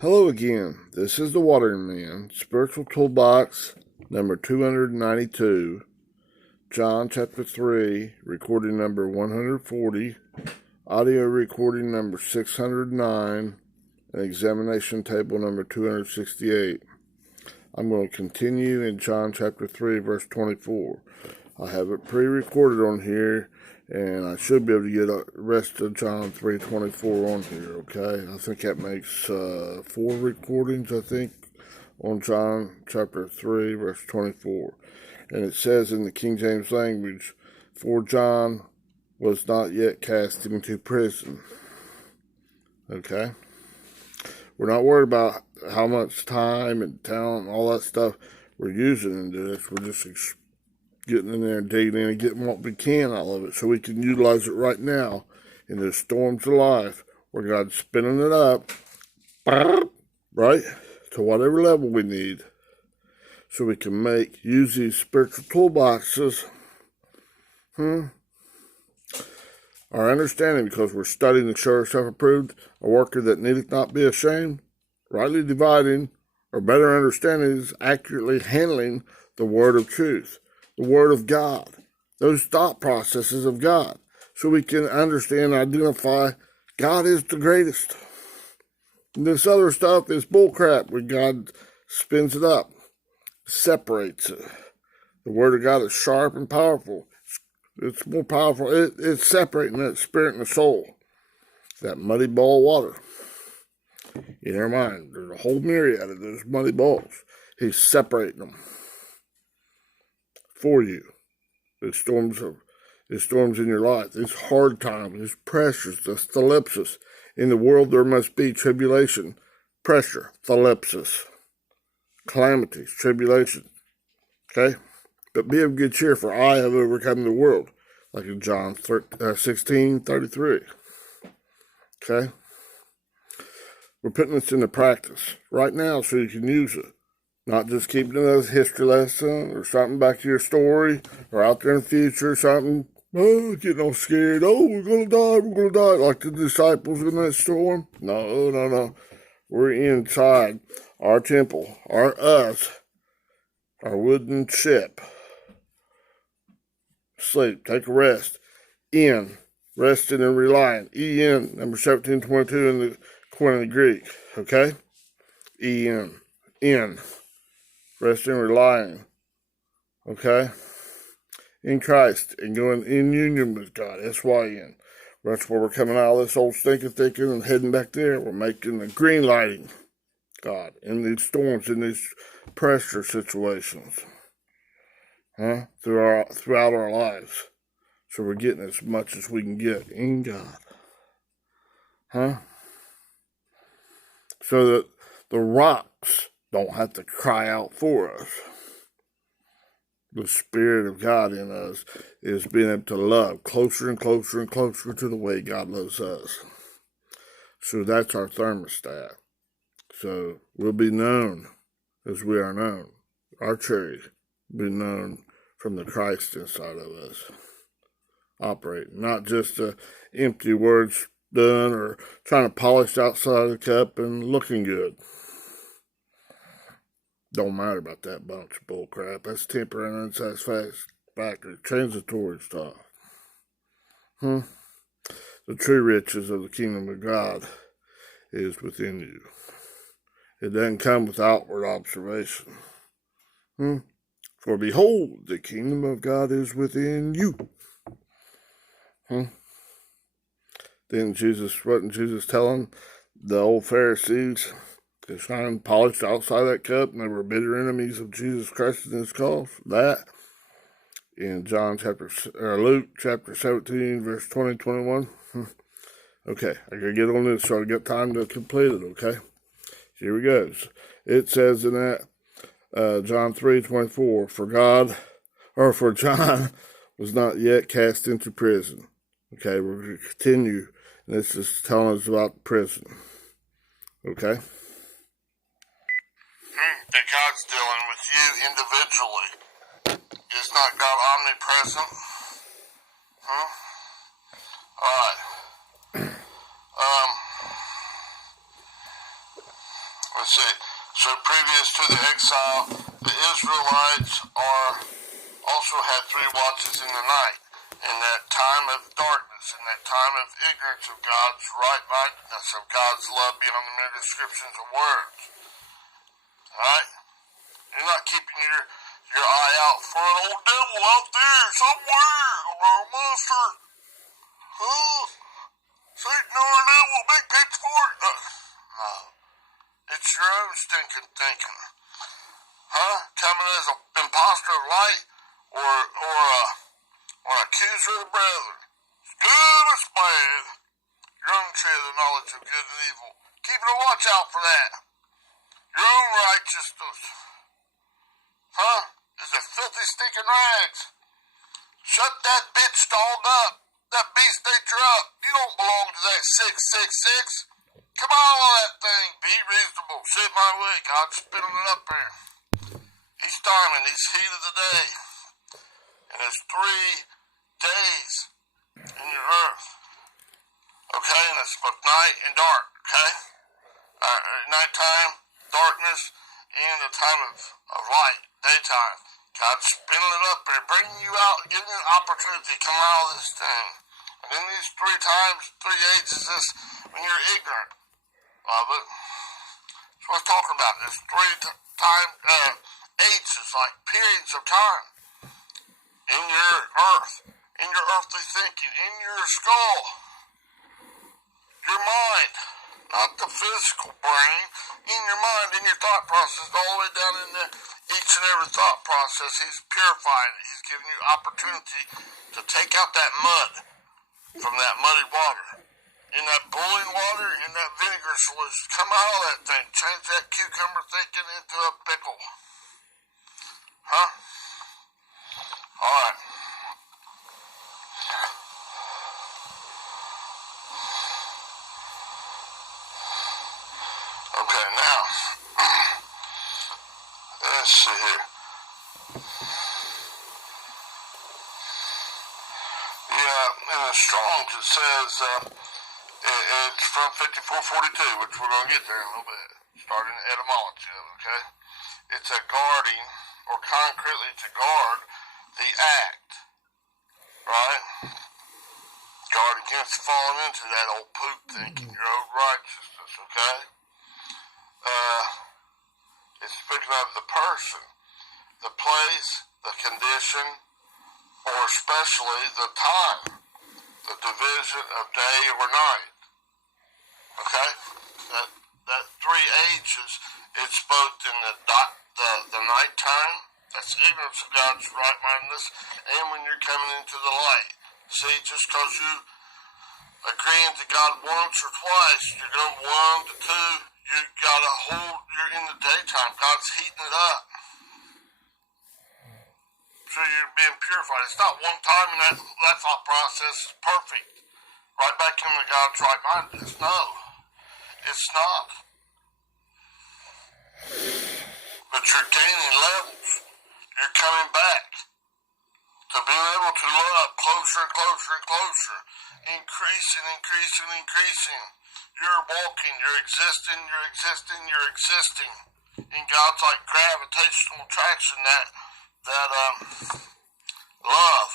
Hello again. This is the Watering Man, Spiritual Toolbox number 292, John chapter 3, recording number 140, audio recording number 609, and examination table number 268. I'm going to continue in John chapter 3, verse 24. I have it pre-recorded on here, and I should be able to get the rest of John 3:24 on here, okay? I think that makes 4 recordings, I think, on John chapter 3, verse 24. And it says in the King James language, "For John was not yet cast into prison." Okay? We're not worried about how much time and talent and all that stuff we're using into this. We're just getting in there and digging in and getting what we can out of it so we can utilize it right now in the storms of life where God's spinning it up, right, to whatever level we need so we can use these spiritual toolboxes, our understanding, because we're studying to show ourselves approved, a worker that needeth not be ashamed, rightly dividing, or better understanding is accurately handling the word of truth. The Word of God, those thought processes of God, so we can understand and identify God is the greatest. And this other stuff is bullcrap when God spins it up, separates it. The Word of God is sharp and powerful. It's more powerful. It's separating that spirit and the soul, that muddy ball of water. In our mind, there's a whole myriad of those muddy balls. He's separating them for you. The storms in your life, these hard times, these pressures, the thalipsis. In the world there must be tribulation, pressure, thalipsis, calamities, tribulation. Okay? But be of good cheer, for I have overcome the world. Like in John 16:33. Okay? We're putting this into practice right now so you can use it. Not just keeping it as a history lesson or something back to your story or out there in the future, something, getting all scared. Oh, we're going to die, like the disciples in that storm. No. We're inside our temple, our wooden ship. Sleep, take a rest. Resting and relying. E-N, number 1722 in the Koine Greek, okay? E-N, resting, relying, okay, in Christ and going in union with God. S-Y-N. That's where we're coming out of this old stinking thinking and heading back there. We're making the green lighting, God, in these storms, in these pressure situations, throughout our lives. So we're getting as much as we can get in God, so that the rocks don't have to cry out for us. The Spirit of God in us is being able to love closer and closer and closer to the way God loves us. So that's our thermostat. So we'll be known as we are known. Our cherry will be known from the Christ inside of us. Operating, not just empty words done or trying to polish outside the cup and looking good. Don't matter about that bunch of bull crap. That's temporary and unsatisfactory, transitory stuff. The true riches of the kingdom of God is within you. It doesn't come with outward observation. For behold, the kingdom of God is within you. Then wasn't Jesus telling the old Pharisees, they shined polished outside that cup, and they were bitter enemies of Jesus Christ and his cause? That in Luke chapter 17, verse 20-21. Okay, I gotta get on this so I get time to complete it. Okay, here we go. It says in that John 3:24, for John was not yet cast into prison. Okay, we're going to continue, and this is telling us about prison. Okay. That God's dealing with you individually. Is not God omnipresent? Alright. Let's see. So previous to the exile, the Israelites also had 3 watches in the night. In that time of darkness, in that time of ignorance of God's right-mindedness, of God's love beyond the mere descriptions of words. Alright? You're not keeping your eye out for an old devil out there somewhere, or a monster. Huh? Satan or a devil, big pitchfork. No. It's your own stinking thinking. Huh? Coming as an imposter of light, or an accuser of the brethren. It's good or it's bad. Your own tree of the knowledge of good and evil. Keep a watch out for that. Your own righteousness. Huh? Is a filthy stinking rags. Shut that bitch dog up. That beast nature up. You don't belong to that 666. Come on with that thing. Be reasonable. Sit my way. God's spinning it up there. He's storming. He's heat of the day. And there's 3 days in your earth. Okay? And it's both night and dark. Okay? Nighttime, darkness, and the time of light, daytime. God's spinning it up there, bringing you out, giving you an opportunity to come out of this thing. And in these 3 times, 3 ages, is when you're ignorant of it. That's what I'm talking about. There's 3 ages, like periods of time. In your earth, in your earthly thinking, in your skull, your mind, not the physical brain, in your mind, in your thought process, all the way down into each and every thought process. He's purifying it. He's giving you opportunity to take out that mud from that muddy water. In that boiling water, in that vinegar solution, come out of that thing. Change that cucumber thinking into a pickle. Huh? Alright. Okay, now, let's see here. Yeah, in the Strong's it says, it's from 5442, which we're going to get there in a little bit, starting the etymology of it, okay? It's a guarding, or concretely to guard the act, right? Guard against falling into that old poop thinking, your old righteousness, okay? It's speaking of the person, the place, the condition, or especially the time, the division of day or night, okay? That 3 ages, it's both in the nighttime, that's ignorance of God's right-mindedness, and when you're coming into the light. See, just because you agreeing to God once or twice, you're going 1 to 2, you gotta hold, you're in the daytime, God's heating it up. So you're being purified. It's not one time and that thought process is perfect. Right back into God's right-mindedness. No, it's not. But you're gaining levels. You're coming back to being able to love closer and closer and closer. Increasing, increasing, increasing. You're walking, you're existing, you're existing, you're existing. In God's like gravitational attraction, that love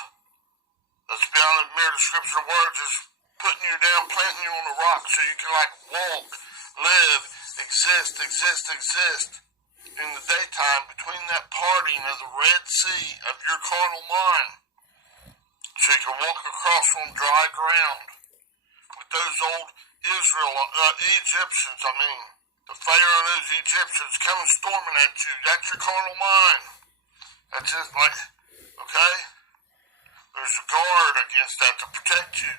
that's beyond the mere description of words is putting you down, planting you on a rock so you can like walk, live, exist in the daytime between that parting of the Red Sea of your carnal mind, so you can walk across on dry ground with those old Egyptians, the Pharaoh and those Egyptians coming storming at you. That's your carnal mind. That's just like, okay? There's a guard against that to protect you.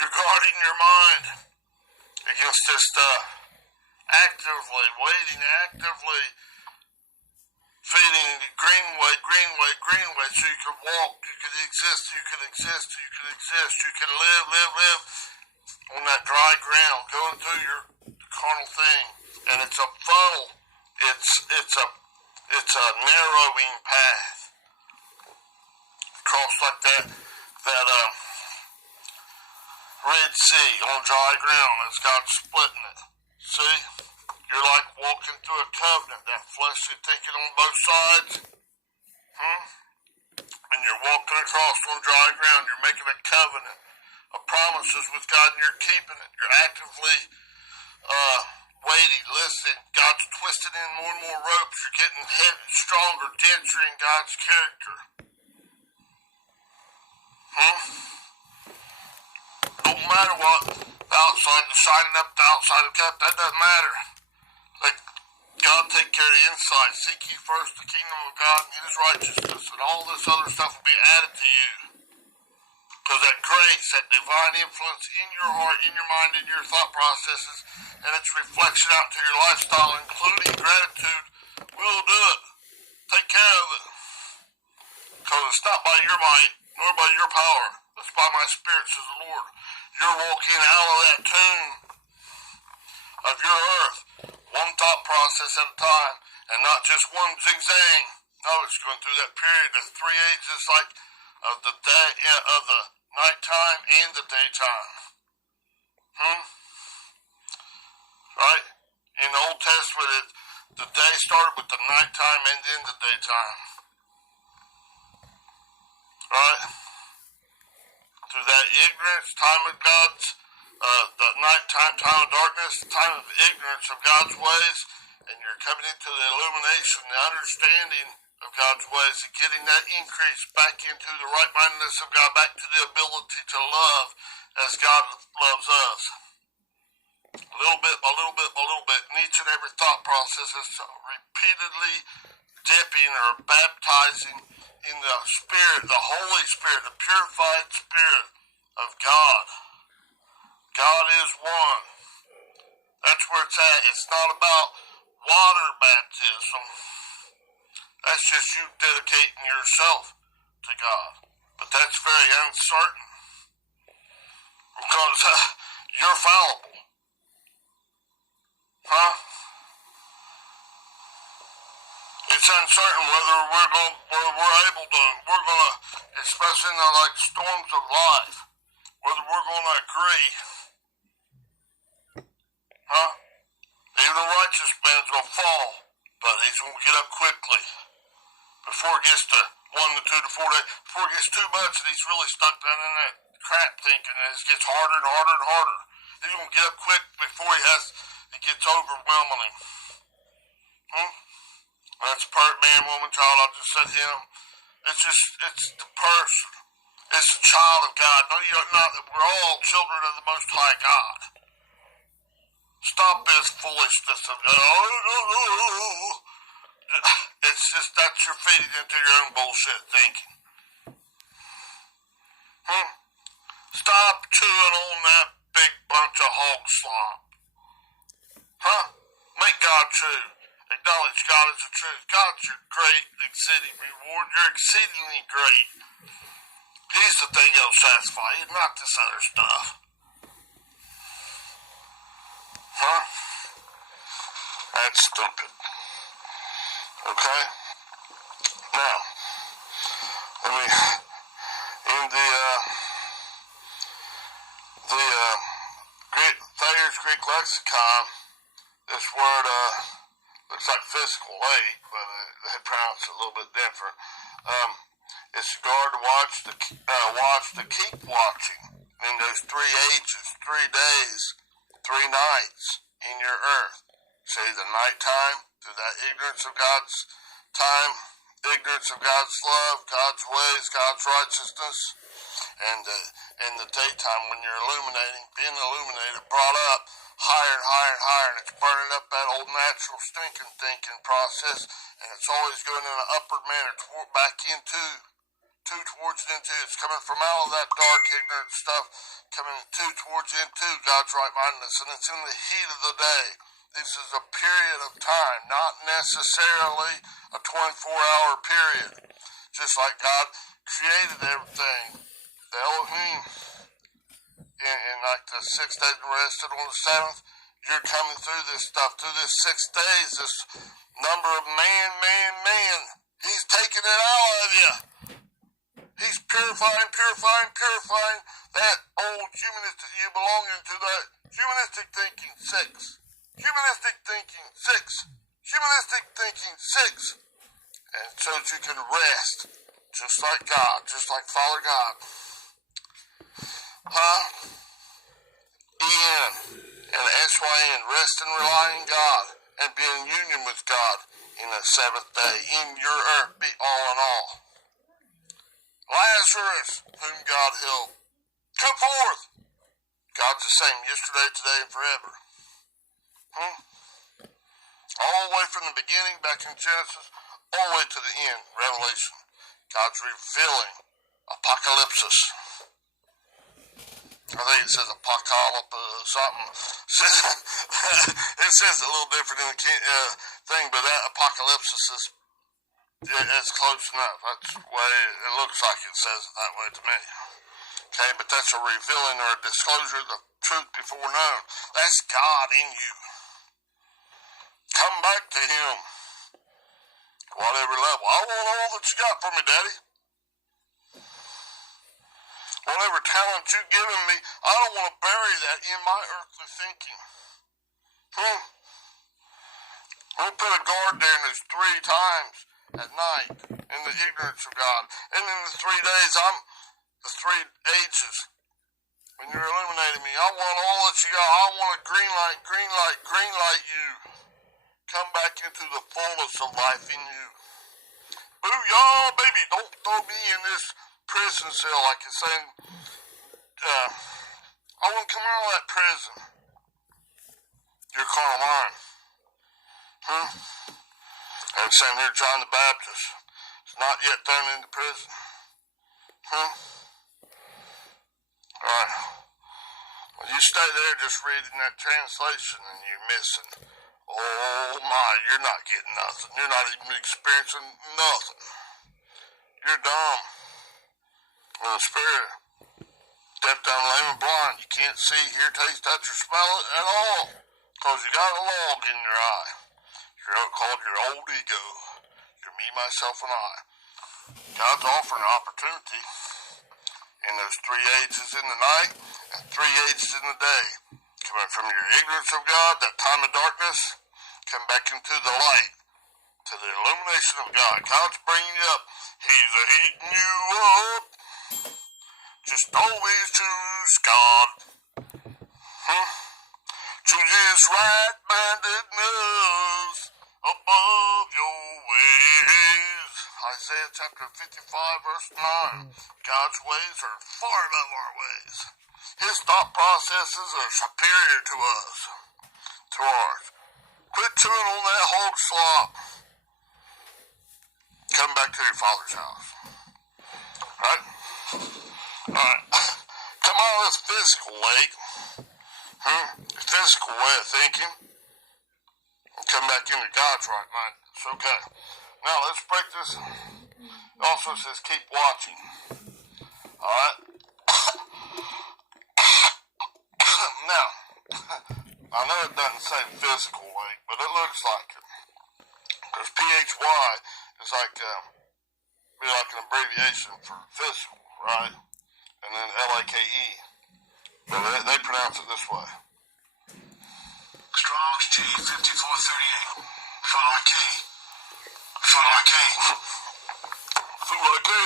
You're guarding your mind against this stuff. Actively waiting, actively feeding greenway, so you can walk, you can exist, you can live on that dry ground, going through your carnal thing. And it's a funnel. It's a narrowing path. Across like that Red Sea on dry ground as God's splitting it. See? You're like walking through a covenant, that fleshly thinking on both sides. And you're walking across on dry ground. You're making a covenant of promises with God, and you're keeping it. You're actively waiting, listening. God's twisting in more and more ropes. You're getting heavy, stronger, denser in God's character. Don't matter what the outside, the shining up the outside of the cup, that doesn't matter. Like, God take care of the inside. Seek ye first the kingdom of God and his righteousness, and all this other stuff will be added to you. Because that grace, that divine influence in your heart, in your mind, in your thought processes, and its reflection out to your lifestyle, including gratitude, will do it. Take care of it. Because it's not by your might, nor by your power. It's by my spirit, says the Lord. You're walking out of that tomb of your earth, one thought process at a time, and not just one zigzag. No, it's going through that period of 3 ages, like of the day, of the nighttime and the daytime. Right? In the Old Testament, the day started with the nighttime and then the daytime. Right? Through that ignorance, time of God's, the nighttime, time of darkness, time of ignorance of God's ways, and you're coming into the illumination, the understanding of God's ways, and getting that increase back into the right-mindedness of God, back to the ability to love as God loves us. Little bit by little bit by little bit, in each and every thought process is repeatedly dipping or baptizing in the Spirit, the Holy Spirit, the purified Spirit of God. God is one. That's where it's at. It's not about water baptism. That's just you dedicating yourself to God. But that's very uncertain. Because you're fallible. It's uncertain whether we're able to, especially in the like storms of life, whether we're going to agree. Even the righteous man's going to fall, but he's going to get up quickly. Before it gets to 1 to 2 to 4 days, before it gets too much and he's really stuck down in that crap thinking, and it gets harder and harder and harder. He's going to get up quick before it gets overwhelming him. That's part man, woman, child. I just said him. It's the person. It's the child of God. No, you're not. We're all children of the Most High God. Stop this foolishness of it's just that you're feeding into your own bullshit thinking. Stop chewing on that big bunch of hog slop. Make God true. Acknowledge God as the truth. God's your great, exceeding reward. You're exceedingly great. He's the thing that'll satisfy you, not this other stuff. That's stupid. Okay? Now, in the Thayer's Greek lexicon, this word, looks like physical aid, but they pronounce it a little bit different. It's guard to watch to keep watching in those 3 ages, 3 days, 3 nights in your earth. Say the nighttime, through that ignorance of God's time, ignorance of God's love, God's ways, God's righteousness, and the daytime when you're being illuminated, brought up higher and higher and higher, and it's burning up that old natural stinking thinking process, and it's always going in an upward manner back it's coming from out of that dark ignorant stuff, coming towards into God's right-mindedness, and it's in the heat of the day. This is a period of time, not necessarily a 24-hour period. Just like God created everything, the Elohim, in like the 6 days and rested on the 7th, you're coming through this stuff, through this 6 days, this number of man. He's taking it out of you. He's purifying that old humanistic, you belong into that humanistic thinking 6. Humanistic thinking, 6. Humanistic thinking, 6. And so that you can rest, just like God, just like Father God. E-N and S-Y-N, rest and rely on God and be in union with God in the seventh day. In your earth be all in all. Lazarus, whom God healed, come forth. God's the same yesterday, today, and forever. All the way from the beginning, back in Genesis, all the way to the end, Revelation. God's revealing apocalypsis. I think it says apocalypse something. It says it a little different in the thing, but that apocalypsis is it's close enough. That's the way it looks like it says it that way to me. Okay, but that's a revealing or a disclosure of the truth before known. That's God in you. Come back to Him. Whatever level. I want all that you got for me, Daddy. Whatever talent you've given me, I don't want to bury that in my earthly thinking. I'm going to put a guard there in those 3 times at night in the ignorance of God. And in the 3 days, I'm the 3 ages. When you're illuminating me, I want all that you got. I want a green light, green light, green light you. Come back into the fullness of life in you. Booyah, baby, don't throw me in this prison cell like it's saying, I want to come out of that prison. Your carnal mind. And saying here, John the Baptist is not yet thrown into prison. Alright. Well, you stay there just reading that translation and you're missing. Oh my, you're not getting nothing. You're not even experiencing nothing. You're dumb. In the spirit. Deaf, dumb, lame, and blind. You can't see, hear, taste, touch, or smell it at all. Because you got a log in your eye. You're called your old ego. You're me, myself, and I. God's offering an opportunity in those 3 ages in the night and 3 ages in the day. Coming from your ignorance of God, that time of darkness, come back into the light, to the illumination of God. God's bringing you up. He's heating you up. Just always choose God. Choose His right-mindedness above your ways. Isaiah chapter 55, verse 9. God's ways are far above our ways. His thought processes are superior to us, to ours. Quit chewing on that hog slop. Come back to your Father's house. Right? Alright. Come out of this physical lake. Physical way of thinking. And come back into God's right mind. It's okay. Now let's break this. It also says keep watching. Alright? Now, I know it doesn't say physical lake, but it looks like it. Because PHY is like, be like an abbreviation for physical, right? And then LAKE. But they pronounce it this way. Strong's G 5438. Fulake. Fulake. Fulake.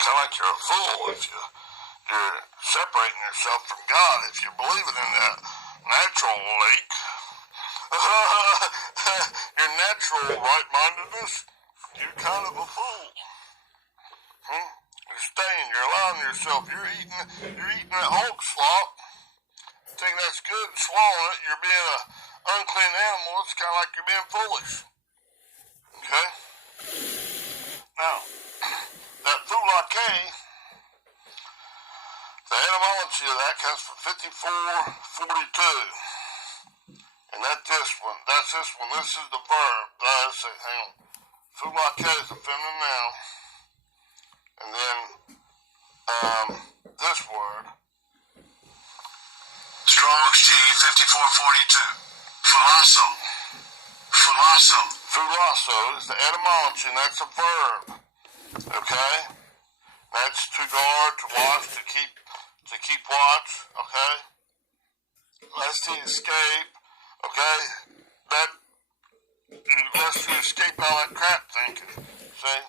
Kind of like you're a fool if you're separating yourself from God if you're believing in that natural lake. Your natural right-mindedness, you're kind of a fool. You're staying, you're allowing yourself, you're eating that hog slop. Think that's good and swallowing it, you're being an unclean animal. It's kind of like you're being foolish. Okay? Now, that fulake, the etymology of that comes from 5442. And that's this one. This is the verb. Let's see, hang on. Fulake is a feminine noun. And then, this word. Strong's G 5442. Fulasso. Fulasso. Fulasso is the etymology, and that's a verb. Okay? That's to guard, to watch, to keep watch. Okay? Lest he escape, Okay? That lets you escape all that crap thinking. See?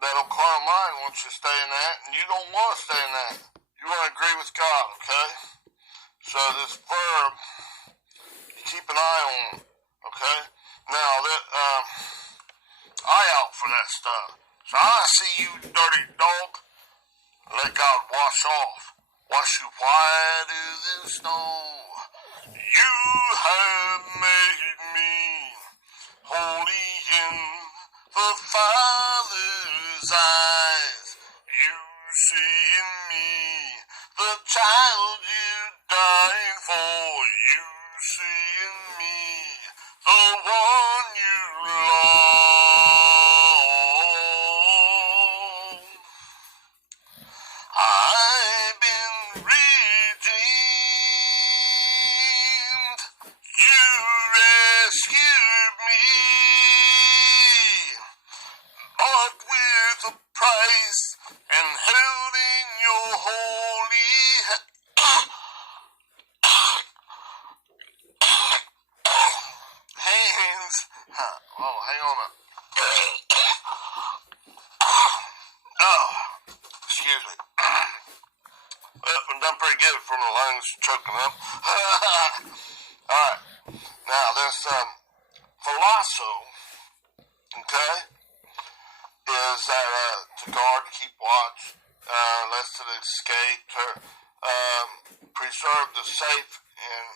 That'll calm mind wants you to stay in that, and you don't want to stay in that. You want to agree with God, okay? So this verb, you keep an eye on, okay? Now, eye out for that stuff. So I see you, dirty dog. Let God wash you white as the snow. You have made me holy in the Father's eyes. You see in me the child you died for. You see in me the one you love. I've been redeemed. You rescued me, bought with a price and held in your holy hands. Oh, hang on a Oh, excuse me. Well, I'm done pretty good from the lungs choking up. Alright. Now, this, philoso, okay, is that, to guard, to keep watch, lest it escape, to, preserve the safe and,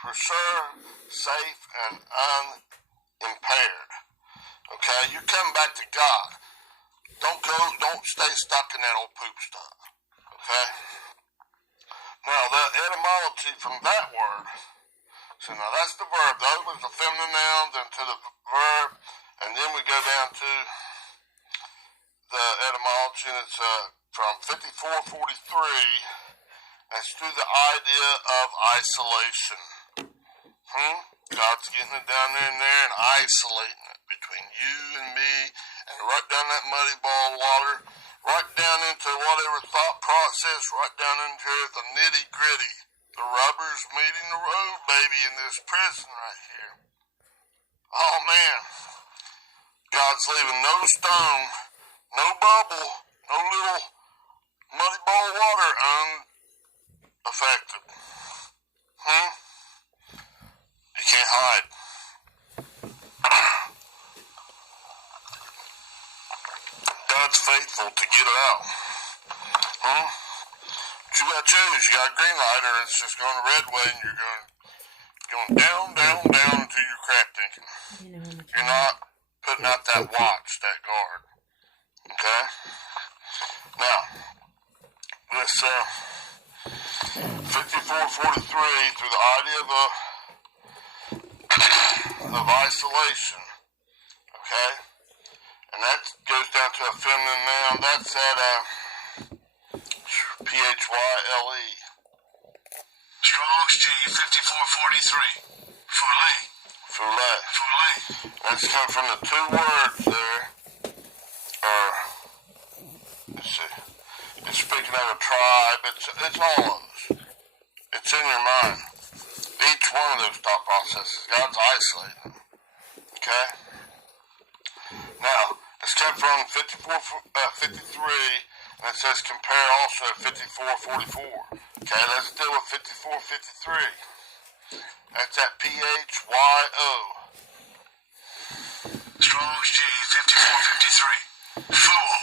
preserve safe and unimpaired. Okay? You come back to God. Don't stay stuck in that old poop stuff. Okay? Now, the etymology from that word, so now that's the verb. Those was the feminine noun, then to the verb, and then we go down to the etymology, and it's from 5443. That's to the idea of isolation. God's getting it down there and there and isolating it between you and me, and right down that muddy ball of water, right down into whatever thought process, right down into the nitty gritty. The rubber's meeting the road, baby, in this prison right here. Oh man, God's leaving no stone, no bubble, no little muddy ball of water unaffected. You can't hide. God's faithful to get it out. But you gotta choose. You got a green light, or it's just going the red way, and you're going down, down, down until you're crap thinking. You're not putting out that watch, that guard. Okay? Now, this 5443, through the idea of isolation, okay? And that goes down to a feminine noun. That's at P-H-Y-L-E. Strong's G 5443. Foulet. Foulet. Foulet. That's come from the two words there. Let's see. It's speaking of a tribe. It's all of us. It's in your mind. Each one of those thought processes. God's isolating. Okay? Now, it's come from 53, and it says compare also 5444. Okay, let's deal with 5453. That's at P-H-Y-O. Strong's G 5453. Fluo.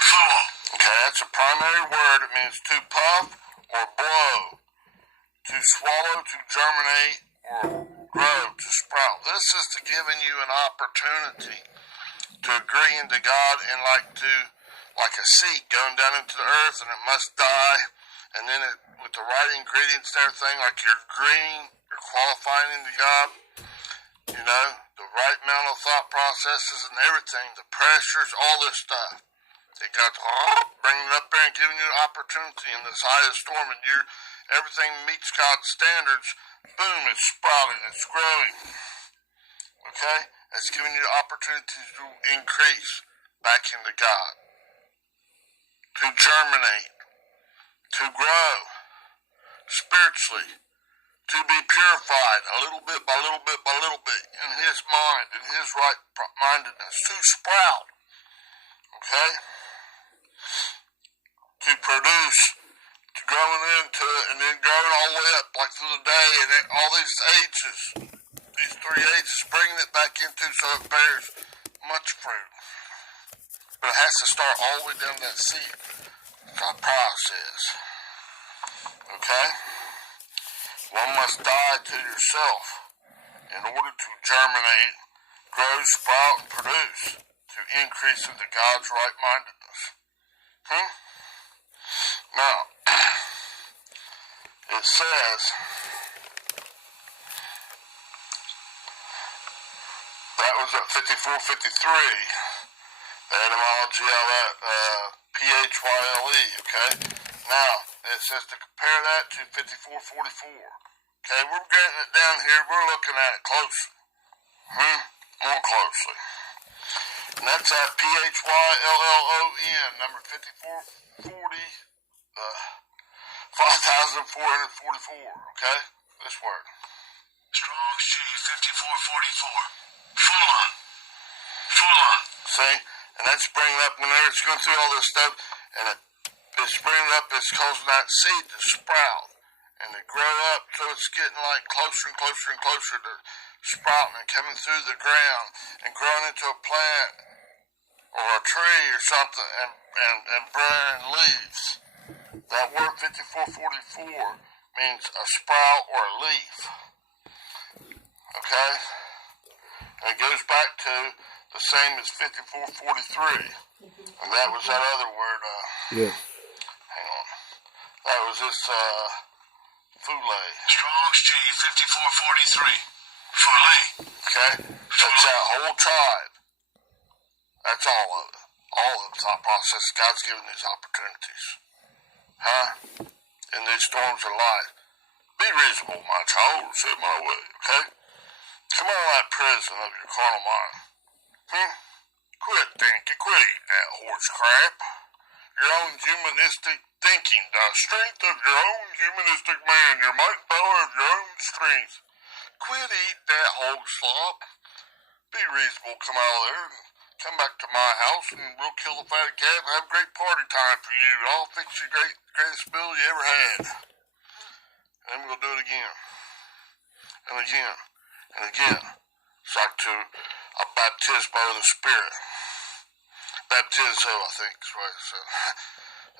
Fluo. Okay, that's a primary word. It means to puff or blow, to swallow, to germinate, or grow, to sprout. This is to giving you an opportunity to agree into God and like a seed going down into the earth, and it must die, and then with the right ingredients and everything, like you're agreeing, you're qualifying into God, you know, the right mental thought processes and everything, the pressures, all this stuff. They got bringing it up there and giving you an opportunity in this eye of the storm, and everything meets God's standards. Boom, it's sprouting, it's growing. Okay? It's giving you the opportunity to increase back into God, to germinate, to grow. spiritually, to be purified a little bit by little bit by little bit in his mind, in his right-mindedness, to sprout, okay? To produce, to growing into it, and then growing all the way up, like through the day, and then all these ages, these 3 ages, bringing it back into so it bears much fruit. But it has to start all the way down that seed. It's a process. Okay? One must die to yourself in order to germinate, grow, sprout, and produce to increase into God's right-mindedness. Now, it says that was at 54:53. The etymology of that PHYLE, okay? Now, it says to compare that to 54:44. Okay, we're getting it down here. We're looking at it closely. More closely. And that's at PHYLLON, number 5440, 5444, okay? This word. Strong's G 5444. Full on. Full on. See? And that's bringing up, whenever it's going through all this stuff, and it's bringing up, it's causing that seed to sprout and to grow up, so it's getting like closer and closer and closer to sprouting and coming through the ground and growing into a plant or a tree or something and bearing leaves. That word 5444 means a sprout or a leaf. Okay? And it goes back to the same as 54:43, and that was that other word. Yes. Hang on. That was this foulée. Strong's G 5443. Foulée. Okay, that's that whole tribe. That's all of it. All of the thought process. God's given these opportunities, in these storms of life. Be reasonable, my child. Sit my way. Okay. Come out of that prison of your carnal mind. Quit thinking, quit eating that horse crap. Your own humanistic thinking, the strength of your own humanistic man, your might and power of your own strength. Quit eating that hog slop. Be reasonable, come out of there and come back to my house and we'll kill the fatted calf and have a great party time for you. I'll fix you greatest meal you ever had. And then we'll do it again. And again. And again. It's like to a baptismo of the Spirit. Baptizo, I think is what it said.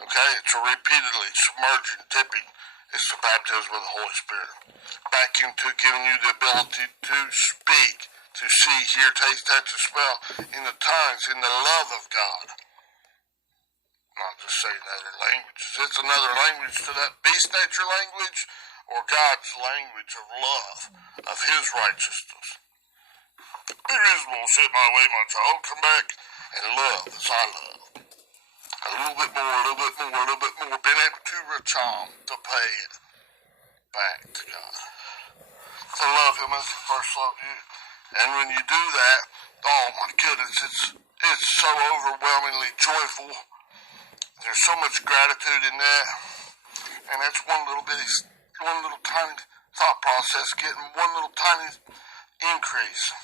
Okay? It's a repeatedly submerging, dipping. It's the baptism of the Holy Spirit. Back into giving you the ability to speak, to see, hear, taste, touch, and smell in the tongues, in the love of God. Not just saying other languages. It's another language to that beast nature language or God's language of love, of His righteousness. Be reasonable, sit my way, my child. Come back and love as I love. A little bit more, a little bit more, a little bit more. Being able to return, to pay it back to God. To love Him as He first loved you. And when you do that, oh my goodness, it's so overwhelmingly joyful. There's so much gratitude in that. And that's one little tiny thought process getting one little tiny increase.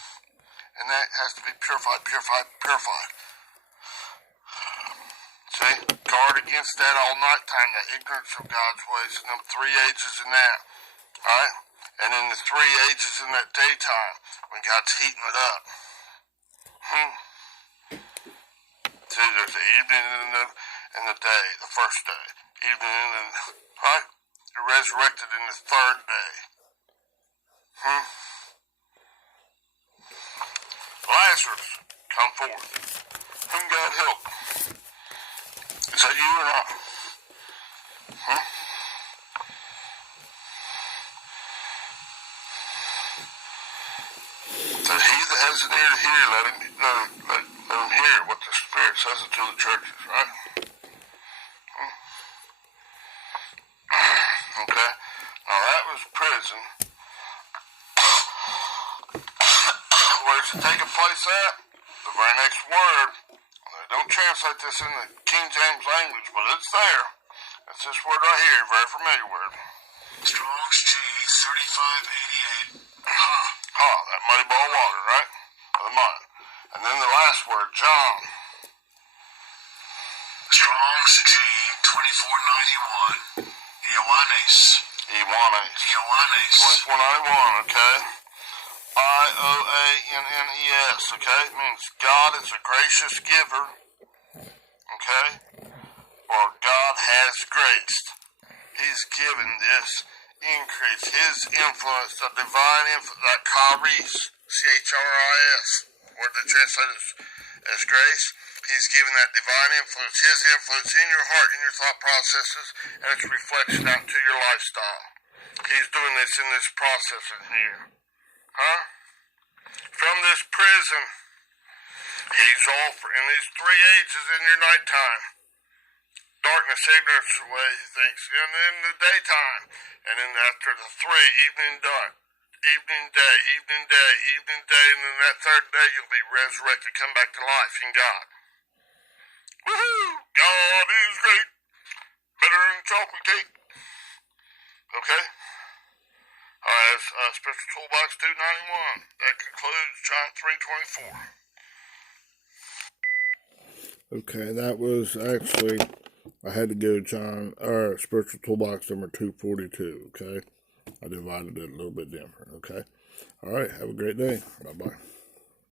And that has to be purified, purified, purified. See? Guard against that all night time, that ignorance of God's ways, and them 3 ages in that. Alright? And then the 3 ages in that daytime, when God's heating it up. See, there's the evening and the day, the first day. Evening and, right? You're resurrected in the 3rd day. Lazarus, come forth. Whom God help? Is that you or not? That he that has an ear to hear, let him hear what the Spirit says unto the churches, right? Okay? Now that was prison. Where's it taking place at? The very next word. They don't translate this in the King James language, but it's there. It's this word right here, very familiar word. Strong's G 3588. That muddy bowl of water, right? Of the mud. And then the last word, John. Strong's G 2491. Ioannes. Ioannes. 2491, okay? Ioannes, okay? It means God is a gracious giver, okay? Or God has graced. He's given this increase, his influence, the divine influence, that charis, C-H-R-I-S, word they translate as grace. He's given that divine influence, his influence in your heart, in your thought processes, and it's reflection out to your lifestyle. He's doing this in this process in here. Huh? From this prison, he's offering these 3 ages in your nighttime. Darkness, ignorance, the way he thinks, and in the daytime, and then after the 3, evening dark, evening day, and then that 3rd day you'll be resurrected, come back to life in God. Woohoo! God is great, better than chocolate cake. Okay? Alright, that's Special Toolbox 291. That concludes John 3:24. Okay, that was actually, I had to go Spiritual Toolbox number 242, okay? I divided it a little bit different, okay? All right, have a great day. Bye-bye.